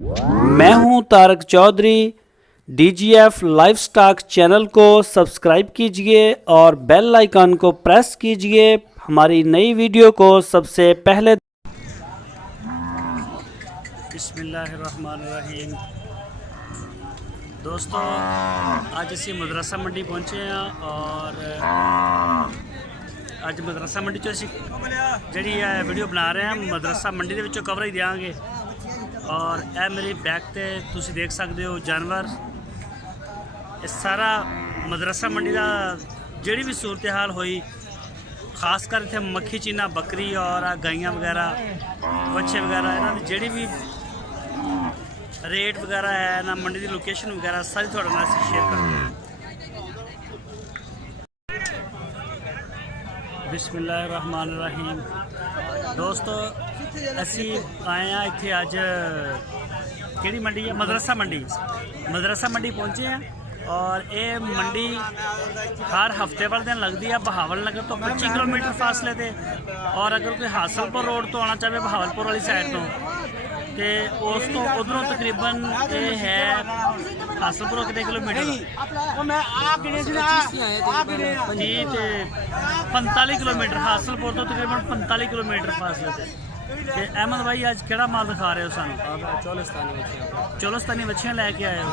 मैं हूं Tarak Chaudhary. DGF livestock channel को सब्सक्राइब कीजिए और बेल आइकन को प्रेस कीजिए हमारी नई वीडियो को सबसे पहले। बिस्मिल्लाहिर्रहमानिर्रहीम। दोस्तों आज असी मदरसा मंडी पहुंचे हैं और ਅੱਜ ਮਦਰਸਾ ਮੰਡੀ 'ਚ ਅਸੀਂ ਜਿਹੜੀ ਇਹ ਵੀਡੀਓ ਬਣਾ ਰਹੇ ਹਾਂ ਮਦਰਸਾ ਮੰਡੀ ਦੇ ਵਿੱਚੋਂ ਕਵਰੇਜ ਦਿਆਂਗੇ। और यह मेरी बैक ते तुसी देख सकते हो जानवर ये सारा मदरसा मंडी का जिहड़ी भी सूरत हाल हुई खासकर इत्थे मक्खी चीना बकरी और गाइयां वगैरह बच्चे वगैरह इन्हां दी जिहड़ी भी रेट वगैरह है ना मंडी की लोकेशन वगैरह सारी तुहाडे नाल असीं शेयर करेंगे। बिस्मिल्लाहिर्रहमानिर्रहीम। दोस्तों असी आए हैं इत्थे अज केड़ी मंडी है मदरसा मंडी पहुंचे हैं और ये मंडी हर हफ्ते वाले दिन लगती है बहावल नगर तो 25 किलोमीटर फासले पे। और अगर कोई हासलपुर रोड तो आना चाहे बहावलपुर वाली साइड तो उस तो उधरों तकरीबन ये है हासलपुर कितने किलोमीटर जी 45 किलोमीटर हासलपुर तो तकरीबन 45 किलोमीटर फासले से। अहमद भाई आज केड़ा माल दिखा रहे हो सानू? चौलस्तानी मच्छियाँ लैके आए हो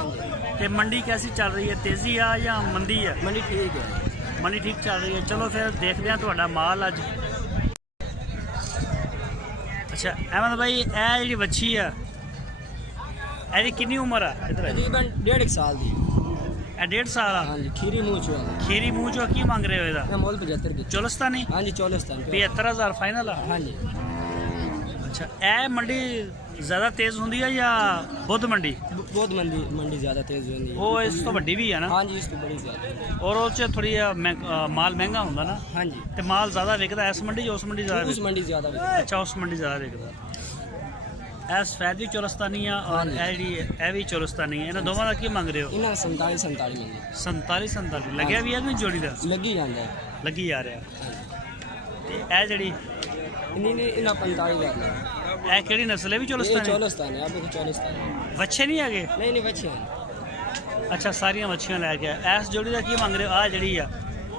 तो मंडी कैसी चल रही है? तेज़ी है या मंदी है? मंडी ठीक है, मंडी ठीक चल रही है। चलो फिर देखते हैं तुहाडा माल अज। अच्छा अहमद भाई यह जी मच्छी है यदि कितनी उम्र है? तकरीबन 1.5 साल दी। 1.5 साल? हाँ जी। खीरी मूँह चो की मांग रहे हो इसका? मोल 75 की। चौलस्तानी? हाँ जी चौलस्तानी 75,000 फाइनल है? हाँ जी। अच्छा ए मंडी ज़्यादा तेज़ होंगी है या बुध मंडी? बुध मंडी ज़्यादा तेज़ होंगी। वो इस तो वड्डी भी है ना? हाँ जी इस तो बड़ी ज़्यादा। और उस थोड़ी माल महंगा होंगे ना? हाँ जी। तो माल ज़्यादा विकता इस मंडी उस मंडी ज़्यादा? उस मंडी ज़्यादा। अच्छा उस मंडी ज़्यादा विकता। ਇਹ ਸਫੈਦ ਵੀ ਚੌਲਸਤਾਨੀ ਆ ਔਰ ਇਹ ਵੀ ਚੌਲਸਤਾਨੀ ਹੈ। ਇਹਨਾਂ ਦੋਵਾਂ ਦਾ ਕੀ ਮੰਗ ਰਹੇ ਹੋ? ਇਹਨਾਂ 47 ਮੰਗੇ। 47 ਲੱਗਿਆ ਵੀ ਹੈ ਕਿ ਜੋੜੀ ਦਾ? ਲੱਗੀ ਜਾਂਦਾ ਹੈ। ਲੱਗੀ ਆ ਰਿਹਾ। ਤੇ ਇਹ ਜਿਹੜੀ ਇਹਨਾਂ 45,000 ਇਹ ਕਿਹੜੀ ਨਸਲ ਹੈ? ਵੀ ਚੌਲਸਤਾਨੀ? ਚੌਲਸਤਾਨੀ ਆ ਦੇਖੋ ਚੌਲਸਤਾਨੀ। ਵੱਛੇ ਨਹੀਂ ਹੈਗੇ? ਨਹੀਂ ਵੱਛੇ। ਅੱਛਾ ਸਾਰੀਆਂ ਵੱਛੀਆਂ ਲੈ ਕੇ ਇਸ ਜੋੜੀ ਦਾ ਕੀ ਮੰਗ ਰਹੇ ਹੋ? ਆ ਜਿਹੜੀ ਆ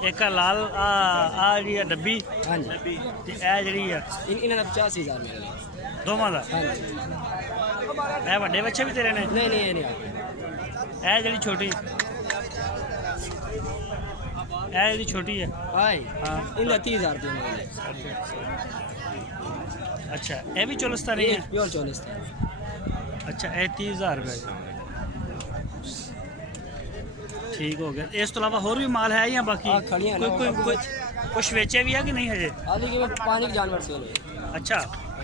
ਇੱਕ ਲਾਲ ਆ ਜਿਹੜੀ ਆ ਡੱਬੀ। ਹਾਂਜੀ ਤੇ ਇਹ ਜਿਹੜੀ ਆ ਇਹਨਾਂ ਦਾ 85,000 ਮਿਲੇਗਾ ਦੋਵਾਂ ਦਾ। ਹਾਂਜੀ ਇਹ ਵੱਡੇ ਬੱਚੇ ਵੀ ਤੇਰੇ ਨੇ? ਨਹੀਂ ਇਹ ਨਹੀਂ। ਇਹ ਜਿਹੜੀ ਛੋਟੀ ਹੈ ਹਾਂ ਇਹਦਾ 30,000 ਰੁਪਏ ਮਿਲੇਗਾ। अच्छा ये भी चौलस्तानी है? प्योर चौलस्तानी। अच्छा ये 30,000 रुपये ठीक हो गया। इस तो अलावा और भी माल है या बाकी कोई कुछ वेचे भी है कि नहीं हजे? पानी के जानवर से। अच्छा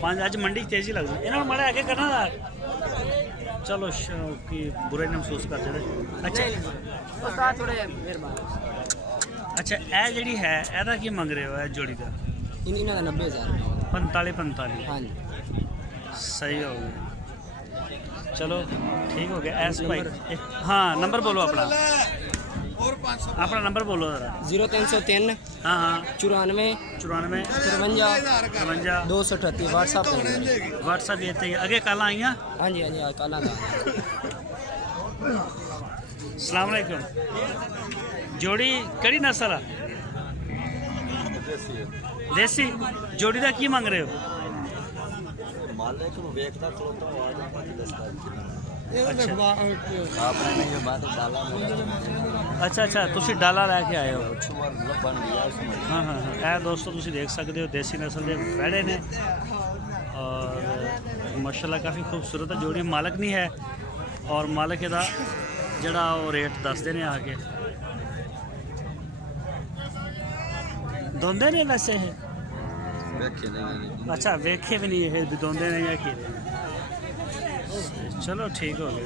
पाँच अज मंडी तेजी लग रही इन्होंने माड़ा आगे करना था। चलो की बुराई महसूस कर दे। अच्छा अच्छा यह जी है यदा की मंग रहे हो जोड़ी का? 90,000 45 हाँ जी सही हो गया। चलो ठीक हो गया। एस भाई हाँ नंबर बोलो अपना नंबर बोलो जरा। 0303 हाँ 94 53 238 व्हाट्सअप ये अगे कल आई? हाँ जी कल अस्सलाम वालेकुम। जोड़ी कड़ी नस्ल है? देसी जोड़ी का की मंग रहे हो? अच्छा तुसी डाला लैके आए हो? हाँ हाँ हाँ दोस्तों तुसी देख सकते हो देसी नस्ल के वैड़े ने और माशाल्लाह काफ़ी खूबसूरत है जोड़ी। मालक नहीं है और मालक ਇਹਦਾ ਜਿਹੜਾ ਉਹ रेट दसते ने आके दोंदे ने वैसे है? अच्छा वेखे भी नहीं है दोंदे नहीं है खीरे। चलो ठीक हो गया।